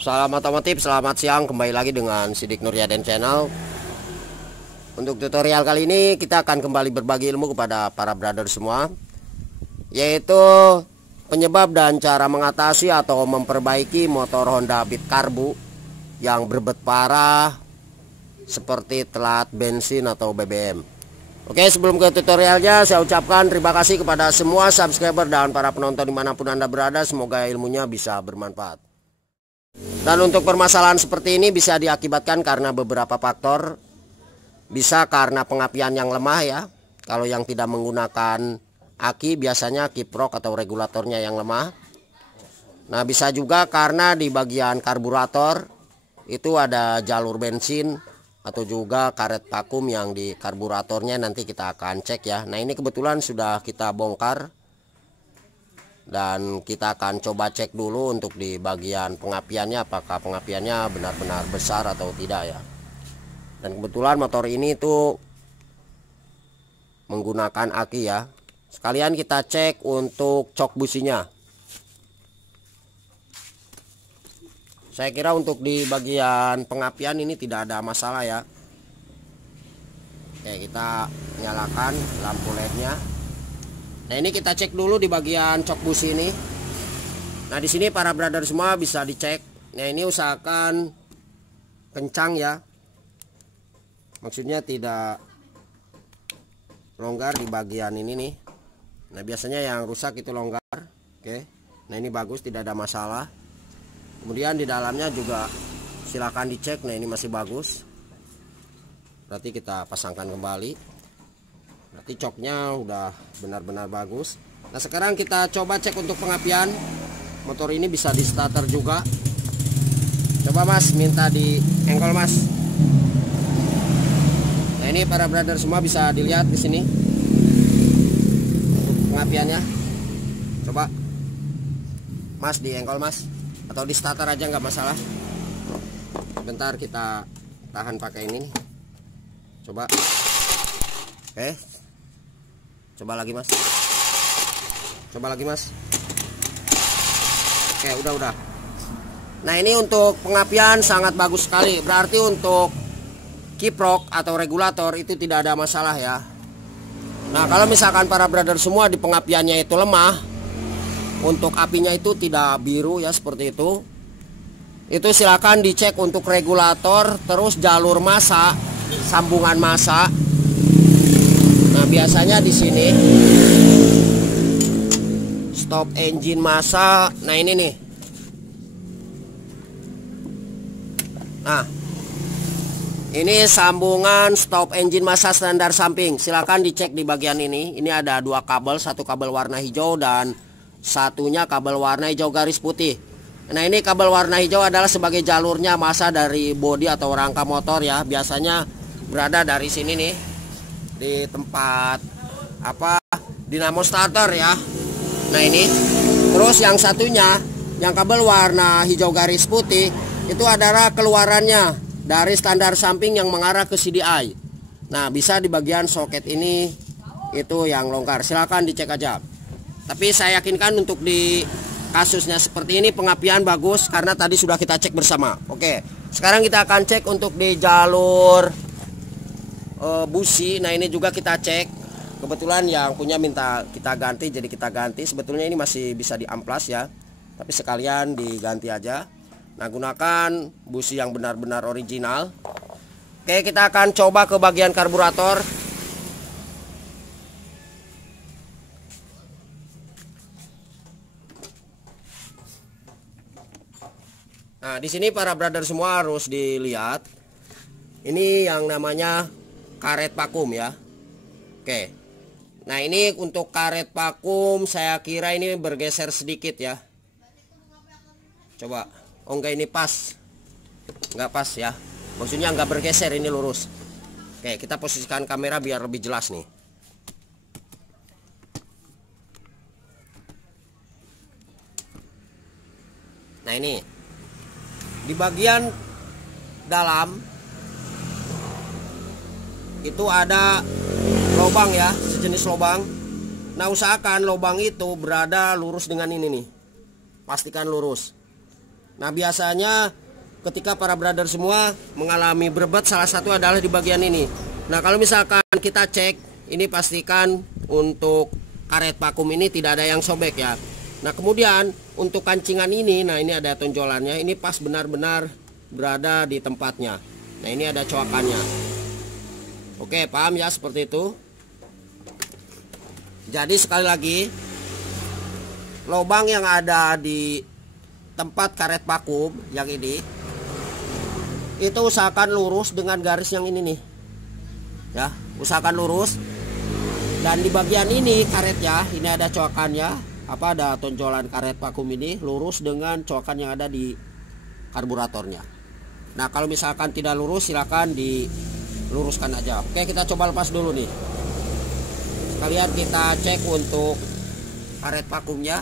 Salam otomotif, selamat siang, kembali lagi dengan Sidik Nuryaden Channel. Untuk tutorial kali ini kita akan kembali berbagi ilmu kepada para brother semua, yaitu penyebab dan cara mengatasi atau memperbaiki motor Honda Beat karbu yang berbet parah seperti telat bensin atau BBM. Oke, sebelum ke tutorialnya, saya ucapkan terima kasih kepada semua subscriber dan para penonton dimanapun Anda berada. Semoga ilmunya bisa bermanfaat. Dan untuk permasalahan seperti ini bisa diakibatkan karena beberapa faktor. Bisa karena pengapian yang lemah ya. Kalau yang tidak menggunakan aki biasanya kiprok atau regulatornya yang lemah. Nah, bisa juga karena di bagian karburator itu ada jalur bensin atau juga karet vakum yang di karburatornya, nanti kita akan cek ya. Nah, ini kebetulan sudah kita bongkar. Dan kita akan coba cek dulu untuk di bagian pengapiannya, apakah pengapiannya benar-benar besar atau tidak ya. Dan kebetulan motor ini tuh menggunakan aki ya. Sekalian kita cek untuk cok businya. Saya kira untuk di bagian pengapian ini tidak ada masalah ya. Oke, kita nyalakan lampu LED-nya. Nah, ini kita cek dulu di bagian cok busi ini. Nah, di sini para brother semua bisa dicek. Nah, ini usahakan kencang ya. Maksudnya tidak longgar di bagian ini nih. Nah, biasanya yang rusak itu longgar. Oke. Nah, ini bagus, tidak ada masalah. Kemudian di dalamnya juga silakan dicek. Nah, ini masih bagus. Berarti kita pasangkan kembali. Berarti coknya udah benar-benar bagus. Nah, sekarang kita coba cek untuk pengapian. Motor ini bisa di starter juga. Coba Mas, minta di engkol Mas. Nah, ini para brother semua bisa dilihat di sini untuk pengapiannya. Coba Mas di engkol Mas, atau di starter aja nggak masalah. Bentar kita tahan pakai ini nih. Coba. Oke. Coba lagi Mas. Coba lagi Mas. Oke, udah. Nah, ini untuk pengapian sangat bagus sekali. Berarti untuk kiprok atau regulator itu tidak ada masalah ya. Nah, kalau misalkan para brother semua di pengapiannya itu lemah, untuk apinya itu tidak biru ya seperti itu silakan dicek untuk regulator, terus jalur massa, sambungan massa. Nah, biasanya di sini stop engine massa. Nah, ini nih. Nah, ini sambungan stop engine massa standar samping. Silakan dicek di bagian ini. Ini ada dua kabel, satu kabel warna hijau dan satunya kabel warna hijau garis putih. Nah, ini kabel warna hijau adalah sebagai jalurnya massa dari bodi atau rangka motor ya. Biasanya berada dari sini nih, di tempat dinamo starter ya. Nah, ini terus yang satunya yang kabel warna hijau garis putih itu adalah keluarannya dari standar samping yang mengarah ke CDI. Nah, bisa di bagian soket ini itu yang longgar, silakan dicek aja. Tapi saya yakinkan untuk di kasusnya seperti ini pengapian bagus karena tadi sudah kita cek bersama. Oke, sekarang kita akan cek untuk di jalur busi. Nah, ini juga kita cek. Kebetulan yang punya minta kita ganti, jadi kita ganti. Sebetulnya ini masih bisa diamplas ya, tapi sekalian diganti aja. Nah, gunakan busi yang benar-benar original. Oke, kita akan coba ke bagian karburator. Nah, di sini para brother semua harus dilihat. Ini yang namanya karet vakum ya. Oke. Nah, ini untuk karet vakum saya kira ini bergeser sedikit ya. Coba. Oh, enggak, ini pas. Enggak pas ya. Maksudnya enggak bergeser, ini lurus. Oke, kita posisikan kamera biar lebih jelas nih. Nah, ini di bagian dalam itu ada lubang ya, sejenis lubang. Nah, usahakan lubang itu berada lurus dengan ini nih. Pastikan lurus. Nah biasanya ketika para brother semua mengalami berbet, salah satu adalah di bagian ini. Nah kalau misalkan kita cek, ini pastikan untuk karet vakum ini tidak ada yang sobek ya. Nah kemudian untuk kancingan ini, nah ini ada tonjolannya, ini pas benar-benar berada di tempatnya. Nah ini ada coakannya. Oke, paham ya seperti itu. Jadi sekali lagi, lubang yang ada di tempat karet vakum yang ini, itu usahakan lurus dengan garis yang ini nih ya, usahakan lurus. Dan di bagian ini karetnya, ini ada coakannya, ada tonjolan karet vakum ini lurus dengan coakan yang ada di karburatornya. Nah kalau misalkan tidak lurus, silakan diluruskan aja. Oke, kita coba lepas dulu nih. Sekalian kita cek untuk karet vakumnya.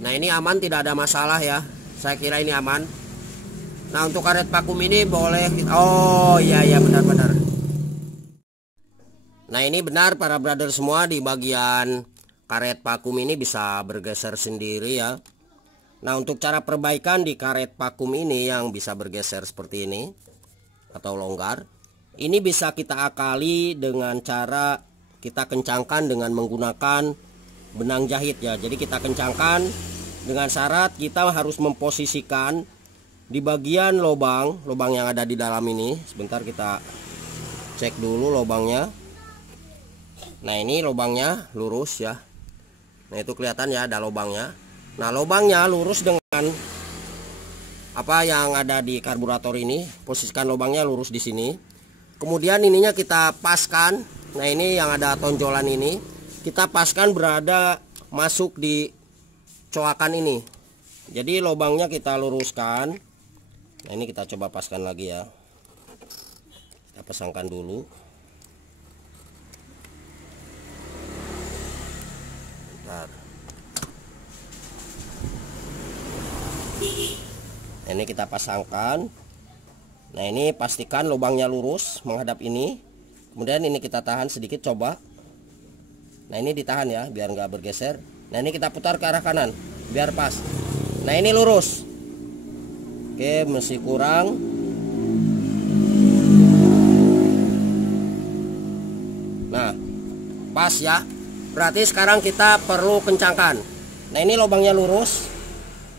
Nah ini aman, tidak ada masalah ya. Saya kira ini aman. Nah untuk karet vakum ini boleh, oh iya benar-benar. Nah ini benar para brother semua, di bagian karet vakum ini bisa bergeser sendiri ya. Nah untuk cara perbaikan di karet vakum ini yang bisa bergeser seperti ini atau longgar, ini bisa kita akali dengan cara kita kencangkan dengan menggunakan benang jahit ya. Jadi kita kencangkan dengan syarat kita harus memposisikan di bagian lubang yang ada di dalam ini. Sebentar kita cek dulu lubangnya. Nah ini lubangnya lurus ya. Nah itu kelihatan ya ada lubangnya. Nah lubangnya lurus dengan apa yang ada di karburator ini. Posisikan lubangnya lurus di sini. Kemudian ininya kita paskan. Nah ini yang ada tonjolan ini kita paskan berada masuk di coakan ini. Jadi lubangnya kita luruskan. Nah ini kita coba paskan lagi ya. Kita pasangkan dulu. Bentar. Nah, ini kita pasangkan. Nah ini pastikan lubangnya lurus menghadap ini. Kemudian ini kita tahan sedikit, coba. Nah ini ditahan ya biar nggak bergeser. Nah ini kita putar ke arah kanan biar pas. Nah ini lurus. Oke, masih kurang. Nah pas ya. Berarti sekarang kita perlu kencangkan. Nah ini lubangnya lurus.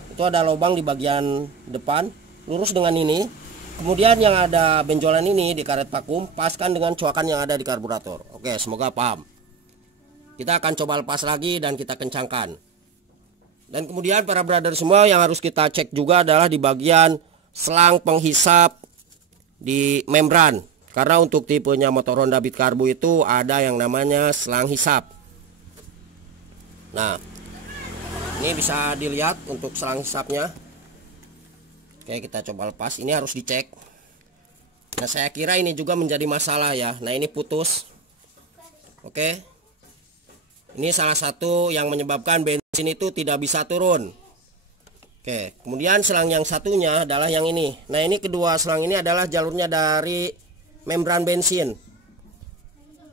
Itu ada lubang di bagian depan, lurus dengan ini. Kemudian yang ada benjolan ini di karet vakum, paskan dengan coakan yang ada di karburator. Oke, semoga paham. Kita akan coba lepas lagi dan kita kencangkan. Dan kemudian para brother semua, yang harus kita cek juga adalah di bagian selang penghisap di membran. Karena untuk tipenya motor Honda Beat Karbu itu ada yang namanya selang hisap. Nah ini bisa dilihat untuk selang hisapnya. Oke, kita coba lepas. Ini harus dicek. Nah saya kira ini juga menjadi masalah ya. Nah ini putus. Oke, ini salah satu yang menyebabkan bensin itu tidak bisa turun. Oke, kemudian selang yang satunya adalah yang ini. Nah ini kedua selang ini adalah jalurnya dari membran bensin.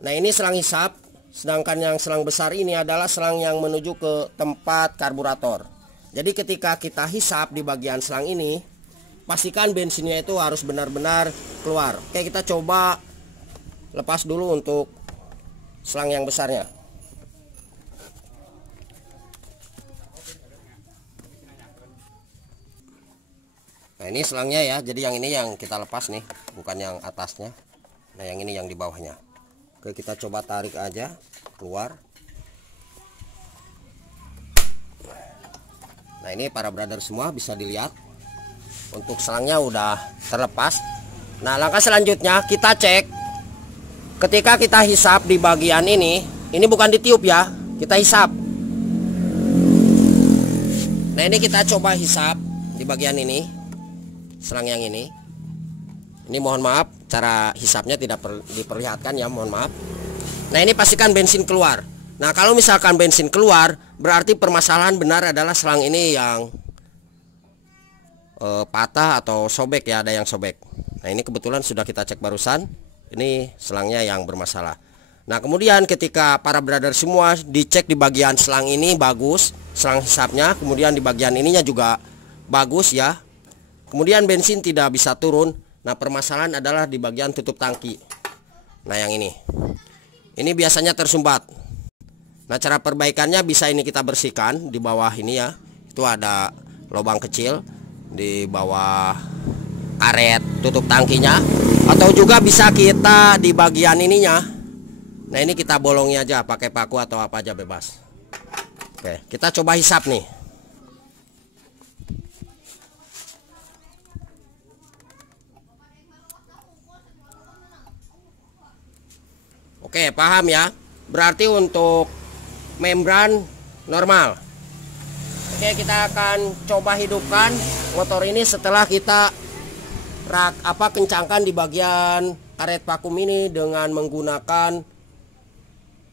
Nah ini selang hisap. Sedangkan yang selang besar ini adalah selang yang menuju ke tempat karburator. Jadi ketika kita hisap di bagian selang ini, pastikan bensinnya itu harus benar-benar keluar. Oke, kita coba lepas dulu untuk selang yang besarnya. Nah ini selangnya ya. Jadi yang ini yang kita lepas nih, bukan yang atasnya. Nah yang ini yang di bawahnya. Oke, kita coba tarik aja keluar. Nah ini para brother semua bisa dilihat untuk selangnya udah terlepas. Nah langkah selanjutnya kita cek. Ketika kita hisap di bagian ini bukan ditiup ya, kita hisap. Nah ini kita coba hisap di bagian ini, selang yang ini. Ini mohon maaf, cara hisapnya tidak diperlihatkan ya, mohon maaf. Nah ini pastikan bensin keluar. Nah kalau misalkan bensin keluar, berarti permasalahan benar adalah selang ini yang patah atau sobek ya, ada yang sobek. Nah ini kebetulan sudah kita cek barusan, ini selangnya yang bermasalah. Nah kemudian ketika para brother semua dicek di bagian selang ini bagus, selang hisapnya, kemudian di bagian ininya juga bagus ya. Kemudian bensin tidak bisa turun. Nah permasalahan adalah di bagian tutup tangki. Nah yang ini biasanya tersumbat. Nah cara perbaikannya bisa ini kita bersihkan di bawah ini ya. Itu ada lubang kecil di bawah karet tutup tangkinya. Atau juga bisa kita di bagian ininya. Nah ini kita bolongi aja pakai paku atau apa aja bebas. Oke, kita coba hisap nih. Oke, paham ya. Berarti untuk membran normal. Oke, kita akan coba hidupkan motor ini setelah kita kencangkan di bagian karet vakum ini dengan menggunakan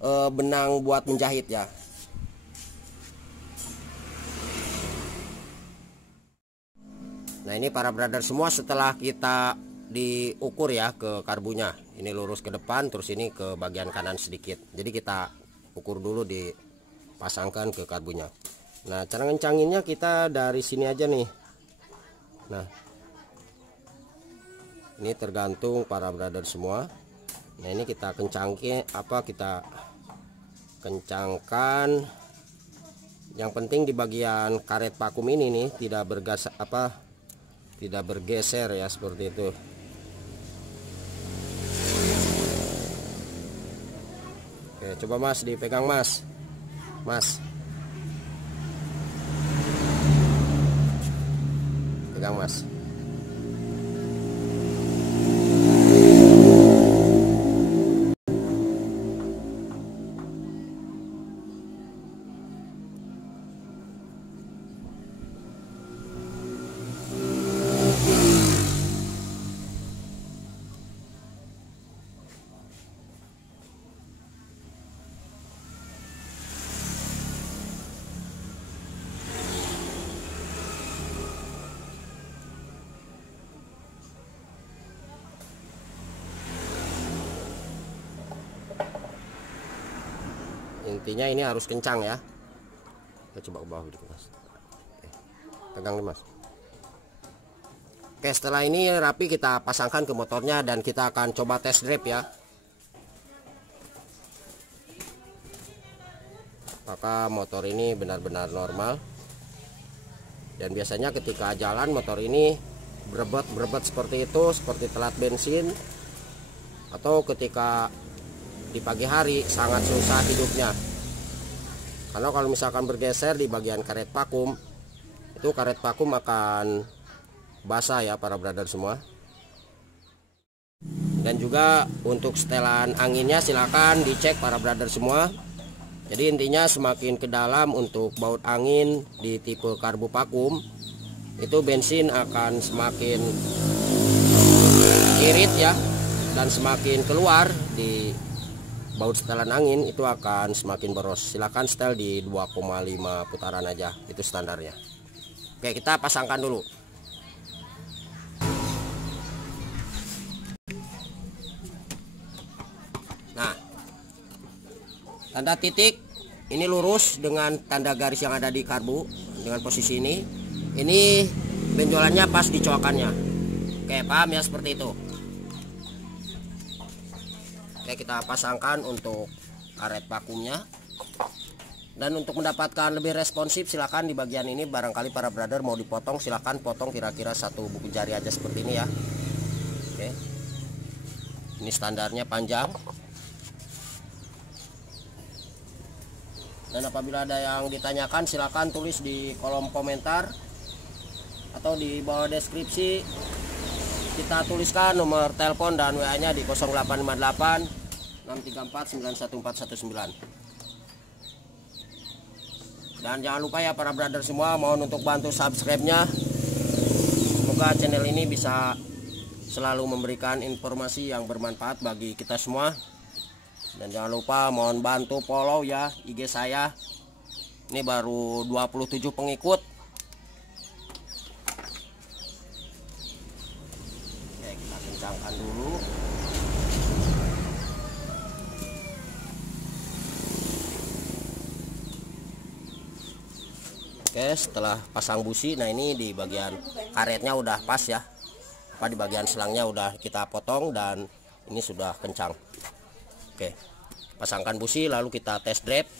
benang buat menjahit ya. Nah ini para brother semua setelah kita diukur ya ke karbunya. Ini lurus ke depan, terus ini ke bagian kanan sedikit. Jadi kita ukur dulu, dipasangkan ke karbunya. Nah cara ngencanginnya kita dari sini aja nih. Nah ini tergantung para brother semua. Nah ini kita kencangkan. Yang penting di bagian karet vakum ini nih tidak bergeser ya, seperti itu. Oke, coba Mas dipegang Mas. Pegang Mas. Intinya ini harus kencang ya. Kita coba ke bawah dulu Mas. Oke, pegang nih Mas. Oke, setelah ini rapi kita pasangkan ke motornya dan kita akan coba test drive ya. Apakah motor ini benar-benar normal. Dan biasanya ketika jalan motor ini berebet seperti itu, seperti telat bensin. Atau ketika di pagi hari sangat susah hidupnya. Karena kalau misalkan bergeser di bagian karet vakum, itu karet vakum akan basah ya para brother semua. Dan juga untuk setelan anginnya silakan dicek para brother semua. Jadi intinya semakin ke dalam untuk baut angin di tipe karbu vakum, itu bensin akan semakin irit ya, dan semakin keluar di baut setelan angin itu akan semakin boros. Silakan setel di 2,5 putaran aja, itu standarnya. Oke, kita pasangkan dulu. Nah, tanda titik ini lurus dengan tanda garis yang ada di karbu dengan posisi ini. Ini benjolannya pas di coakannya. Oke, paham ya, seperti itu. Oke, kita pasangkan untuk karet vakumnya. Dan untuk mendapatkan lebih responsif silakan di bagian ini, barangkali para brother mau dipotong, silakan potong kira-kira 1 buku jari aja seperti ini ya. Oke, ini standarnya panjang. Dan apabila ada yang ditanyakan silakan tulis di kolom komentar atau di bawah deskripsi. Kita tuliskan nomor telepon dan WA nya di 0858 634 91419. Dan jangan lupa ya para brother semua, mohon untuk bantu subscribe nya. Semoga channel ini bisa selalu memberikan informasi yang bermanfaat bagi kita semua. Dan jangan lupa mohon bantu follow ya IG saya. Ini baru 27 pengikut. Oke, kita kencangkan dulu. Oke, setelah pasang busi, nah ini di bagian karetnya udah pas ya. Di bagian selangnya udah kita potong dan ini sudah kencang. Oke, pasangkan busi lalu kita test drive.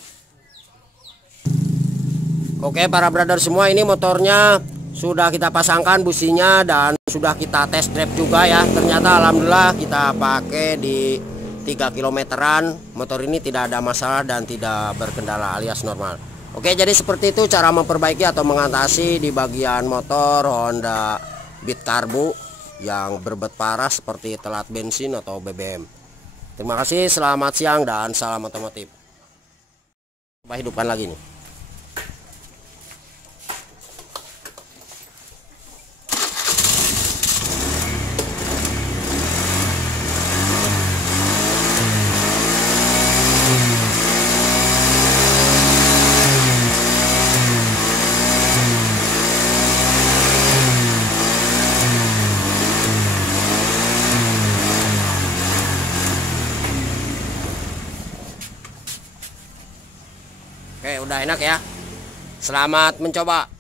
Oke para brother semua, ini motornya sudah kita pasangkan businya dan sudah kita test drive juga ya. Ternyata alhamdulillah kita pakai di 3 kilometeran, motor ini tidak ada masalah dan tidak berkendala alias normal. Oke, jadi seperti itu cara memperbaiki atau mengatasi di bagian motor Honda Beat Karbu yang berbet parah seperti telat bensin atau BBM. Terima kasih, selamat siang dan salam otomotif. Coba hidupkan lagi nih. Oke, udah enak ya. Selamat mencoba.